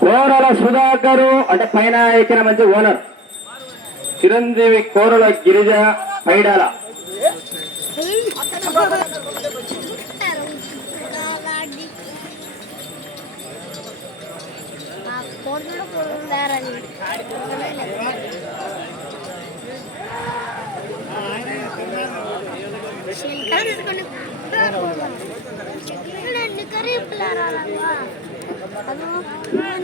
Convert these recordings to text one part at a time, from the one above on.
కోరల సుధాకరు అంటే పైన ఎక్కిన మంచి ఓనర్. చిరంజీవి కోరల గిరిజ పైడాల.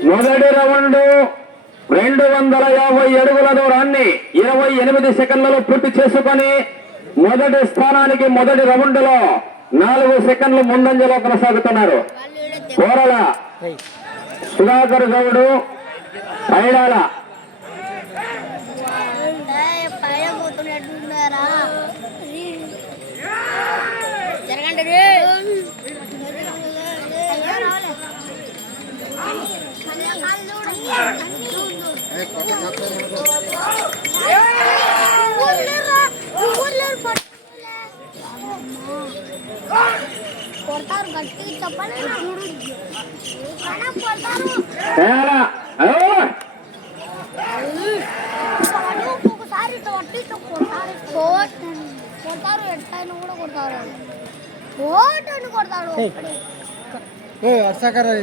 మొదటి రౌండ్ రెండు వందల యాభై అడుగుల దూరాన్ని ఇరవై ఎనిమిది సెకండ్లలో పూర్తి చేసుకొని మొదటి స్థానానికి మొదటి రౌండ్లో నాలుగు సెకండ్లు ముందంజలో కొనసాగుతున్నారు. కోరల సుధాకర్ గౌడు పైడాల కొడతారు గట్టిగా చెప్పండి కొడతారు తేడా. ఓ! కొడతారు కొడతారు ఎట్లయినా కూడా కొడతారు ఓటని ఏ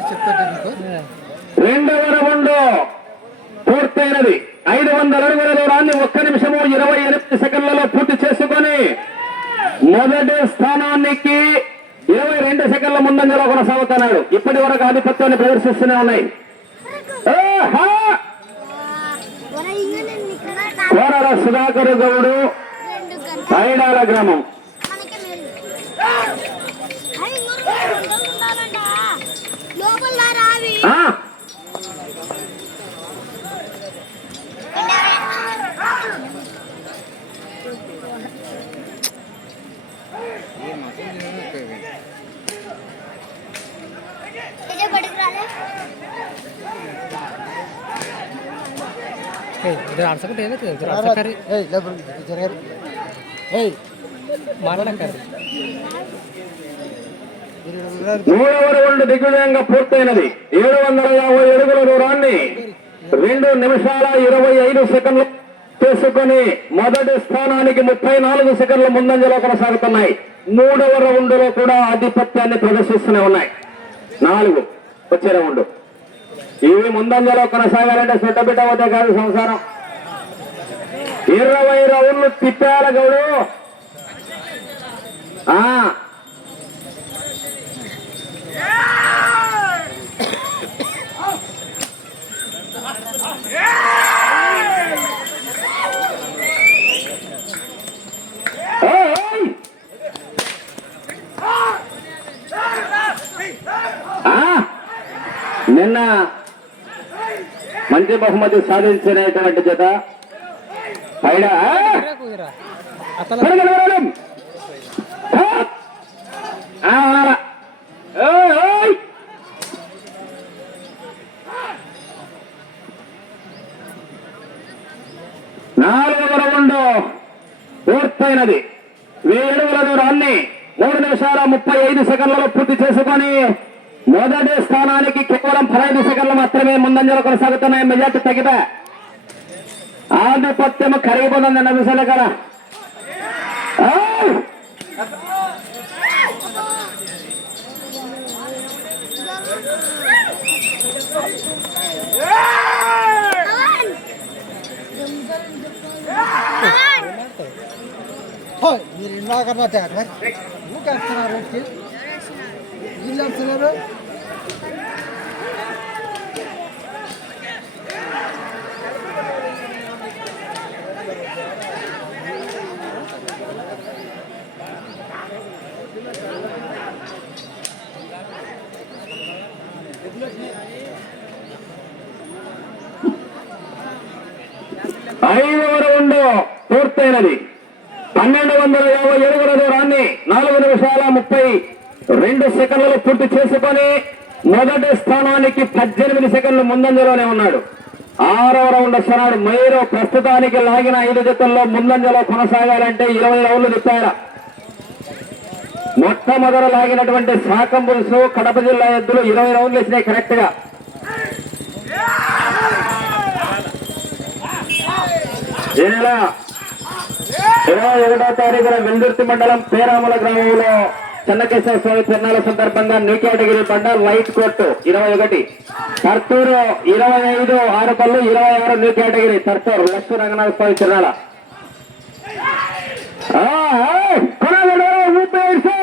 చెప్తాడు నీకు రెండవ రౌండ్ పూర్తయినది. ఐదు వందల అడుగుల దూరాన్ని ఒక్క నిమిషము ఇరవై ఎనిమిది సెకండ్లలో పూర్తి చేసుకొని మొదటి స్థానానికి ఇరవై రెండు సెకండ్ల ముందంజలో కొనసాగుతున్నాడు. ఇప్పటి వరకు ఆధిపత్యాన్ని ప్రదర్శిస్తూనే ఉన్నాయి. కోరల సుధాకర్ గౌడు పైడాల గ్రామం. మూడవ రౌండ్ దిగ్విజయంగా పూర్తయినది. ఏడు వందల యాభై అడుగుల దూరాన్ని రెండు నిమిషాల ఇరవై ఐదు సెకండ్లు చేసుకొని మొదటి స్థానానికి ముప్పై నాలుగు సెకండ్ల ముందంజలో కొనసాగుతున్నాయి. మూడవ రౌండ్లో కూడా ఆధిపత్యాన్ని ప్రదర్శిస్తూనే ఉన్నాయి. నాలుగు. వచ్చే రౌండ్. ఇవి ముందంజలో కొనసాగాలంటే సొట్టబిట్ట అవుతే కాదు సంసారం. ఇరవై రౌండ్లు తిప్పాల గౌడు. నిన్న మంచి బహుమతి సాధించినటువంటి జత. పైన కుదిరా నాలుగవ రౌండ్ పూర్తయినది. వెయ్యి అడుగుల దూరాన్ని మూడు నిమిషాల ముప్పై ఐదు సెకండ్లలో పూర్తి చేసుకొని మొదటి స్థానానికి కేవలం పదహైదు సెకండ్లు మాత్రమే ముందంజలు కొనసాగుతున్నాయి. మెజార్టీ తగ్గితే ఆధిపత్యం కరిగిపోతుంది అన్న విషయాలు కదా. మీరు ఇందాక మాట్లాడారు ఊకేస్తున్నారు రోడ్కి వీళ్ళు వస్తున్నారు ఐదవ రౌండ్ పూర్తయినది పన్నెండు వందల యాభై ఏడుగుల దూరాన్ని నాలుగు నిమిషాల ముప్పై రెండు సెకండ్లలో పూర్తి చేసుకొని మొదటి స్థానానికి పద్దెనిమిది సెకండ్లు ముందంజలోనే ఉన్నాడు. ఆరవ రౌండ్ వస్తున్నాడు మైరు ప్రస్తుతానికి లాగిన ఐదు జతల్లో ముందంజలో కొనసాగాలంటే ఇరవై రౌండ్లు తిప్పాడు మొట్టమొదట లాగినటువంటి శాకం కడప జిల్లా ఎద్దులు ఇరవై రౌండ్లు వేసినాయి కరెక్ట్గా ఈ ఇరవై ఒకటో తారీఖున వెల్దుర్తి మండలం పేరాముల గ్రామంలో చెన్నకేశ్వర స్వామి తిరణాల సందర్భంగా న్యూ కేటగిరీ బండ లైట్ కోర్టు ఇరవై ఒకటి. తర్తూరు ఇరవై ఐదు ఆరు పళ్ళు ఇరవై ఆరు న్యూ కేటగిరీ తర్తూరు లక్ష్మీ రంగనాథ స్వామి తిరణాల ఆ, ఆ, కొనాలి, ఊపి వేసుకో.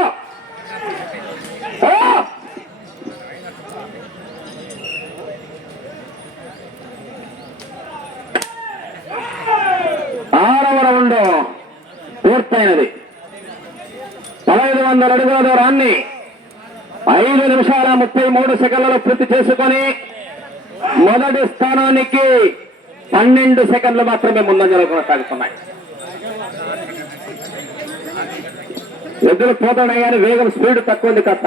ఆ. ఆరవ రౌండ్ పూర్తయినది పదహైదు వందల అడుగుల దూరాన్ని ఐదు నిమిషాల ముప్పై మూడు సెకండ్లలో పూర్తి చేసుకొని మొదటి స్థానానికి పన్నెండు సెకండ్లు మాత్రమే ముందంజలో కొనసాగుతున్నాయి. ఎదురు పోతాడయ్యాని వేగం స్పీడ్ తక్కువ ఉంది కాస్త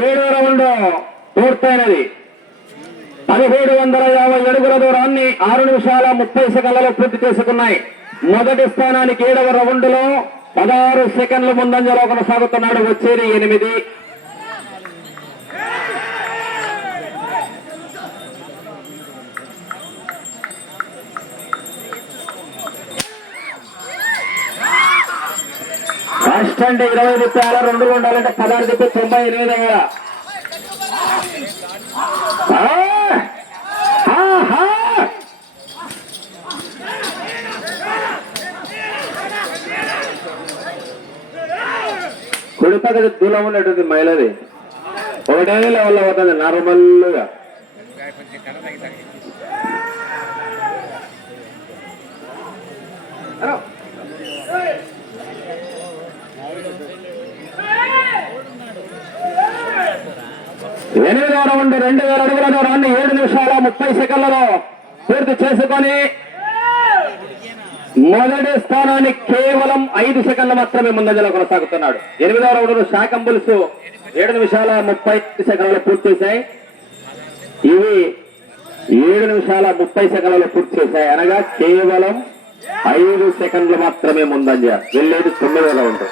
ఏడో రౌండ్ పూర్తయినది పదిహేడు వందల యాభై అడుగుల దూరాన్ని ఆరు నిమిషాల ముప్పై సెకండ్లలో పూర్తి చేసుకున్నాయి. మొదటి స్థానానికి ఏడవ రౌండ్లో పదహారు సెకండ్ల ముందంజలో కొనసాగుతున్నాడు వచ్చేది ఎనిమిది. ఫస్ట్ అంటే ఇరవై రూపాయల రెండు ఉండాలంటే పదహారు తిప్పి తొంభై ఎనిమిది వేల ఆ! దూలం ఉన్నటువంటి మహిళది ఒకటే లెవెల్ అవుతుంది నార్మల్గా ఎనిమిదవ రౌండ్ రెండు వేల అడుగుల దూరాన్ని ఏడు నిమిషాల ముప్పై సెకండ్లలో పూర్తి చేసుకొని మొదటి స్థానాన్ని కేవలం ఐదు సెకండ్లు మాత్రమే ముందంజలో కొనసాగుతున్నాడు. ఎనిమిదవ రౌండ్ శాకంబుల్స్ పులుసు ఏడు నిమిషాల ముప్పై సెకండ్లు పూర్తి చేశాయి. ఇవి ఏడు నిమిషాల ముప్పై సెకండ్లు పూర్తి చేశాయి. అనగా కేవలం ఐదు సెకండ్లు మాత్రమే ముందంజ. వెళ్ళేది తొమ్మిదవ రౌండ్.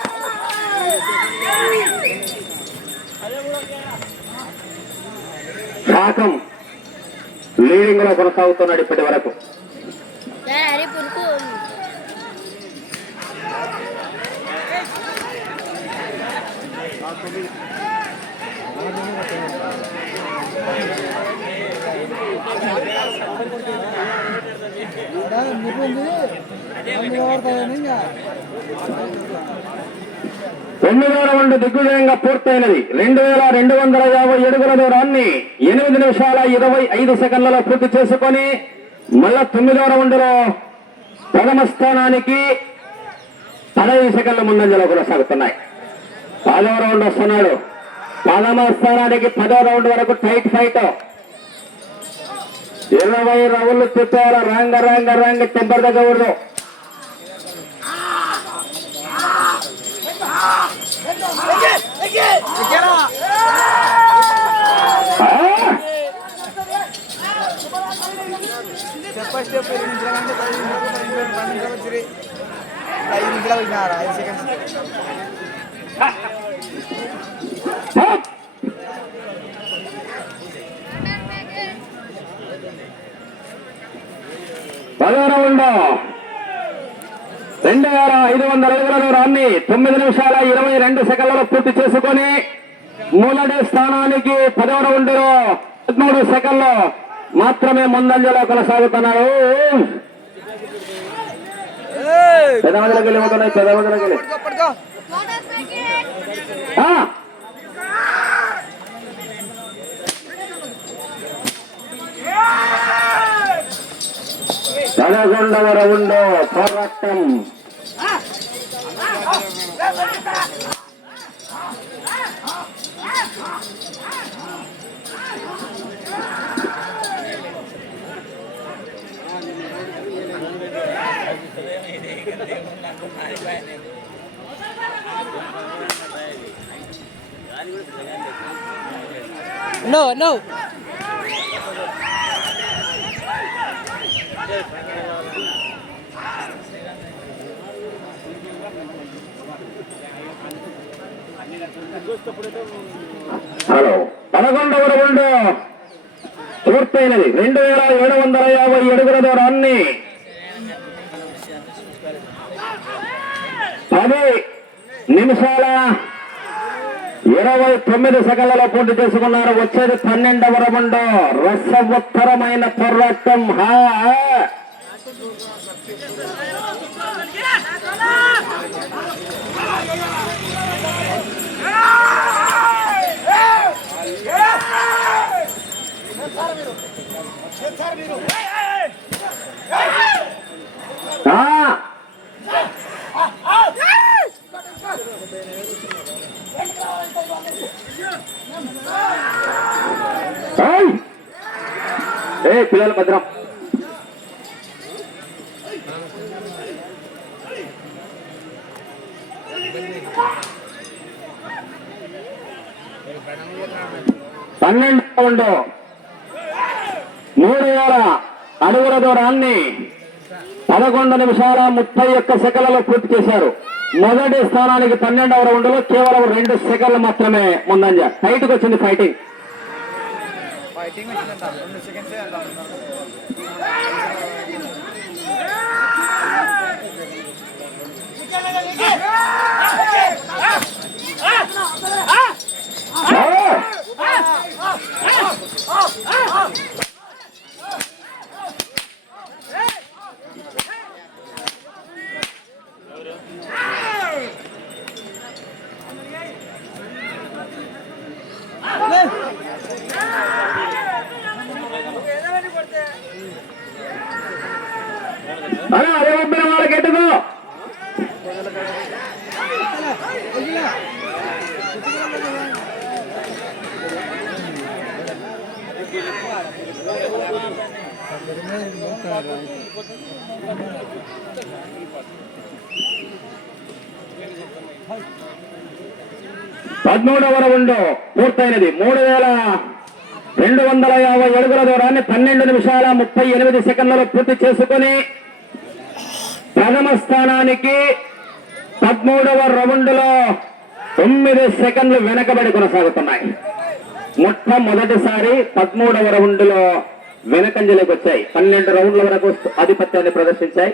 శాకం లీడింగ్లో కొనసాగుతున్నాడు ఇప్పటి వరకు. తొమ్మిదవ రౌండ్ దిగ్విజయంగా పూర్తయినది. రెండు వేల రెండు వందల యాభై అడుగుల దూరాన్ని ఎనిమిది నిమిషాల ఇరవై ఐదు సెకండ్లలో పూర్తి చేసుకొని మళ్ళా తొమ్మిదవ రౌండ్లో ప్రథమ స్థానానికి పదహైదు సెకండ్ల ముందంజలో కొనసాగుతున్నాయి. పదవ రౌండ్ వస్తున్నాడు. పదమ స్థానానికి పదో రౌండ్ వరకు టైట్ ఫైట్. ఇరవై రౌండ్లు తిప్పాల రంగ రంగ రంగ టెంపర్ దగ్గర ఐదు నిమిషాలు సెకండ్స్ పదో రౌండ్ రెండు వేల ఐదు వందల అడుగుల దూరాన్ని తొమ్మిది నిమిషాల ఇరవై రెండు సెకండ్లలో పూర్తి చేసుకొని మొదటి స్థానానికి పదో రౌండ్లో పదమూడు సెకండ్లు మాత్రమే ముందంజలో కొనసాగుతున్నారు పెదవందలకి వెళ్ళి పెదవందలకి వెళ్ళి పడుకో వాటర్ ప్యాకెట్ ఆ, పదకొండవ రౌండ్ పోరాటం No, no. హలో. పదకొండవ రౌండ్ పూర్తయినది. రెండు వేల ఏడు వందల యాభై అడుగుల దూరాన్ని పది నిమిషాల ఇరవై తొమ్మిది సెకండ్లలో పోటీ చేసుకున్నారు. వచ్చేది పన్నెండవ రౌండ్. రసవత్తరమైన పోరాటం. హా. ఏ పిల్లలు భద్రం. పన్నెండు రౌండ్ మూడు వేల అడుగుల దూరాన్ని పదకొండు నిమిషాల ముప్పై ఒక్క సెకండ్లలో పూర్తి చేశారు. మొదటి స్థానానికి పన్నెండవ రౌండ్లో కేవలం రెండు సెకండ్లు మాత్రమే ముందంజ. టైట్ వచ్చింది ఫైటింగ్ ఫైటింగ్ పదమూడవ రౌండ్ పూర్తయినది. మూడు వేల రెండు వందల యాభై అడుగుల దూరాన్ని పన్నెండు నిమిషాల ముప్పై ఎనిమిది సెకండ్లలో పూర్తి చేసుకుని ప్రథమ స్థానానికి పదమూడవ రౌండ్లో తొమ్మిది సెకండ్లు వెనకబడి కొనసాగుతున్నాయి. మొట్టమొదటిసారి పదమూడవ రౌండ్లో వెనకంజలోకి వచ్చాయి. పన్నెండు రౌండ్ల వరకు ఆధిపత్యాన్ని ప్రదర్శించాయి.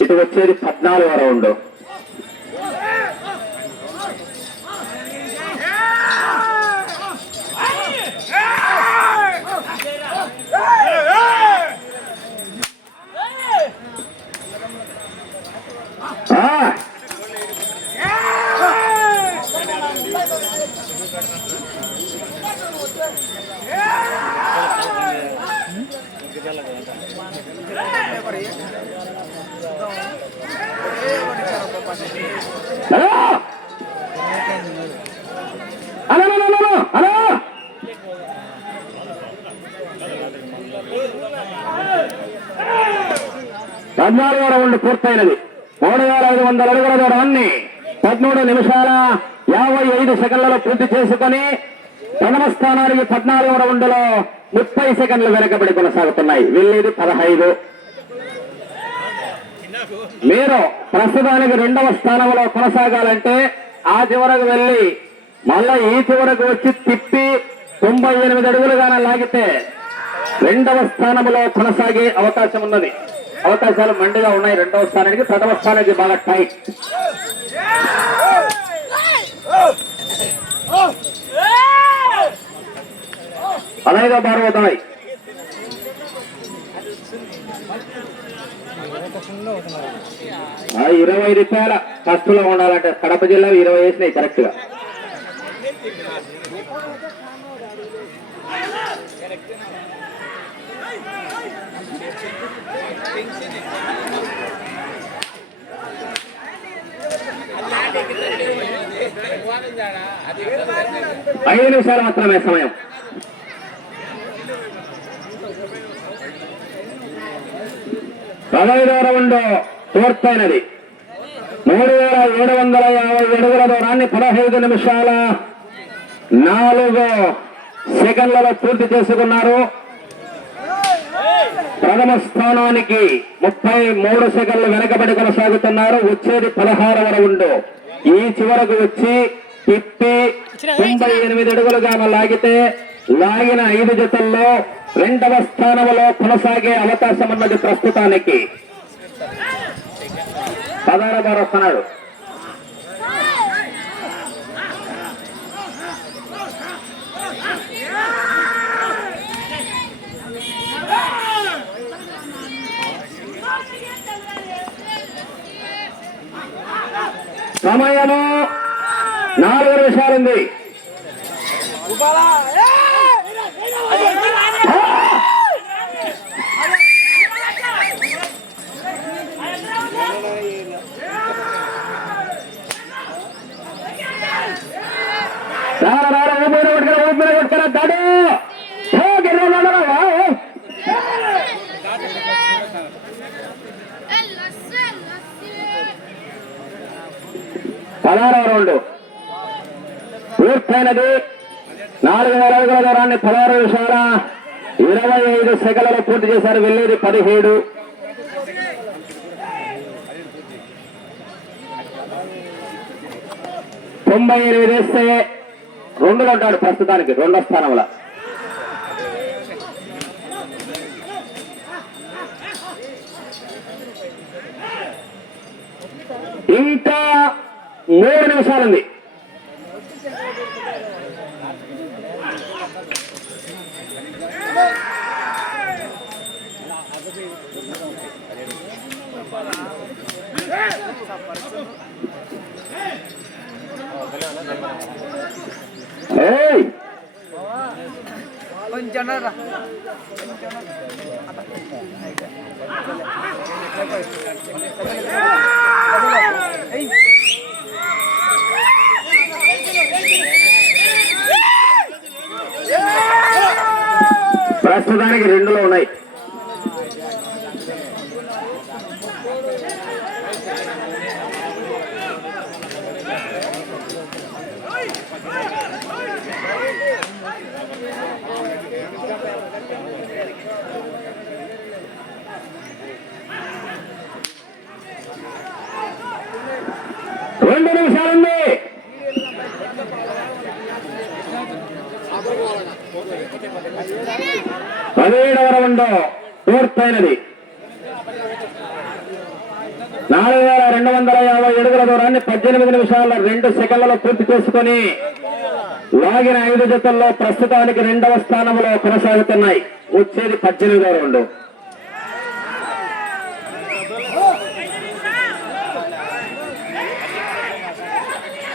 ఇటు వచ్చేది పద్నాలుగవ రౌండ్ ఆ! Hello hello hello hello hello పద్నాలుగో రౌండ్ పూర్తయినది మూడు వేల ఐదు వందల అడుగుల దూరాన్ని పదమూడు నిమిషాల యాభై ఐదు సెకండ్లలో పూర్తి చేసుకొని ప్రథమ స్థానానికి పద్నాలుగు రౌండ్లో ముప్పై సెకండ్లు వెనకబడి కొనసాగుతున్నాయి. వెళ్ళేది పదహైదు. మీరు ప్రస్తుతానికి రెండవ స్థానంలో కొనసాగాలంటే ఆ చివరకు వెళ్ళి మళ్ళా ఈ చివరకు వచ్చి తిప్పి తొంభై ఎనిమిది అడుగులుగానే లాగితే రెండవ స్థానంలో కొనసాగే అవకాశం ఉన్నది. అవకాశాలు మండిగా ఉన్నాయి. రెండవ స్థానానికి ప్రథమ స్థానానికి బాగా టైట్ అలాగే బారు ఇరవై రూపాయల ఖర్చులో ఉండాలంటే కడప జిల్లా ఇరవై వేసినాయి కరెక్ట్గా. ఐదు నిమిషాలు మాత్రమే సమయం. పదహైదవ రౌండ్ పూర్తయినది. మూడు వేల ఏడు వందల యాభై అడుగుల దూరాన్ని పదహైదు నిమిషాల నాలుగు సెకండ్లలో పూర్తి చేసుకున్నారు. ప్రథమ స్థానానికి ముప్పై మూడు సెకండ్లు వెనకబడి కొనసాగుతున్నారు. వచ్చేది పదహారవ రౌండ్. ఈ చివరకు వచ్చి తిప్పి తొంభై ఎనిమిది అడుగులుగా లాగితే లాగిన ఐదు జతల్లో రెండవ స్థానంలో కొనసాగే అవకాశం ఉన్నది ప్రస్తుతానికి. పదహార బారు వస్తున్నాడు. సమయము నాలుగు నిమిషాలుంది రారా, దాడు. పదహారవ రౌండ్. పూర్తయినది నాలుగు వేల అడుగుల దూరాన్ని పదహారు నిమిషాల ఇరవై ఐదు సెకండ్లలో పూర్తి చేశారు వెళ్ళేది పదిహేడు. తొంభై ఎనిమిది వేస్తే రెండులో ఉంటాడు ప్రస్తుతానికి రెండో స్థానంలో. ఇంకా మూడు నిమిషాలుంది. జనరా ప్రస్తుతానికి రెండులో ఉన్నాయి. రెండు నిమిషాలుంది పదిహేడవ రౌండ్ పూర్తయినది. నాలుగు వేల రెండు వందల యాభై అడుగుల దూరాన్ని పద్దెనిమిది నిమిషాల రెండు సెకండ్లలో పూర్తి చేసుకుని లాగిన ఐదు జతల్లో ప్రస్తుతానికి రెండవ స్థానంలో కొనసాగుతున్నాయి. వచ్చేది పద్దెనిమిదవ రౌండ్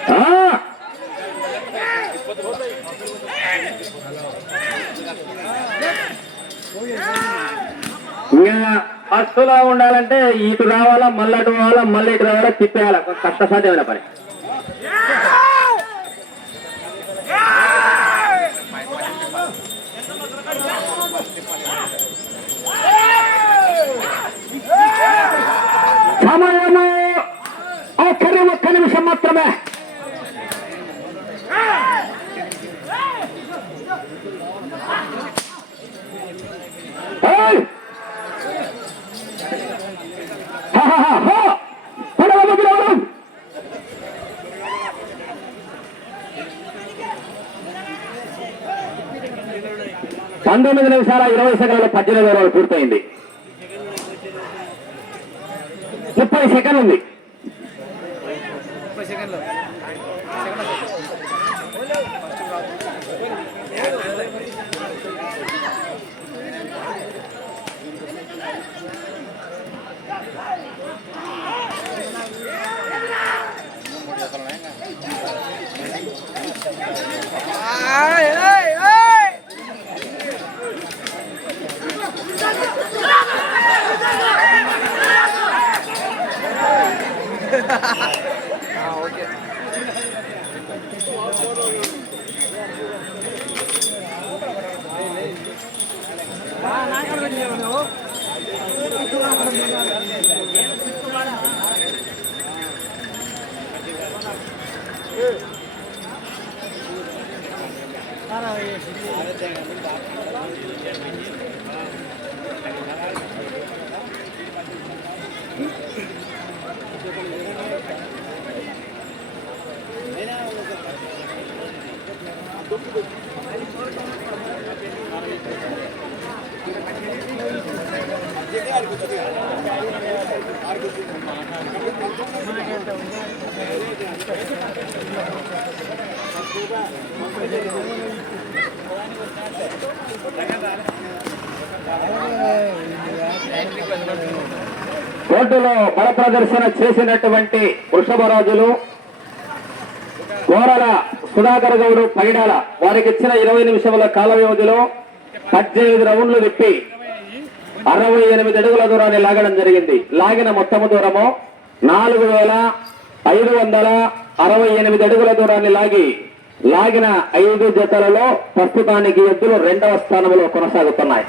ఆ! ఇంకా అస్తులా ఉండాలంటే ఇటు రావాలా మళ్ళీ అటు రావాలా మళ్ళీ ఇటు రావాలా తిప్పేయాలా. కష్టసాధ్యమైన పని. సమయము ఆఖరి ఒక్క నిమిషం మాత్రమే ఏయ్! హా, హా, హా, హా! పడవ దగ్గర ఎవరు? పంతొమ్మిది నిమిషాల ఇరవై సెకండ్ల పద్దెనిమిది వరకు పూర్తయింది. ముప్పై సెకండ్ ఉంది. ముప్పై సెకండ్లు ஆ ஓகே. வா நான் கரெக்ட் కోర్టులో బల ప్రదర్శన చేసినటువంటి వృషభరాజులు కోరల సుధాకర్ గౌడు పైడాల వారికి ఇచ్చిన ఇరవై నిమిషముల కాల వ్యవధిలో పద్దెనిమిది రౌండ్లు తిప్పి అరవై ఎనిమిది అడుగుల దూరాన్ని లాగడం జరిగింది. లాగిన మొత్తము దూరము నాలుగు వేల ఐదు వందల అరవై ఎనిమిది అడుగుల దూరాన్ని లాగి లాగిన ఐదు జతలలో ప్రస్తుతానికి ఎద్దులు రెండవ స్థానంలో కొనసాగుతున్నాయి.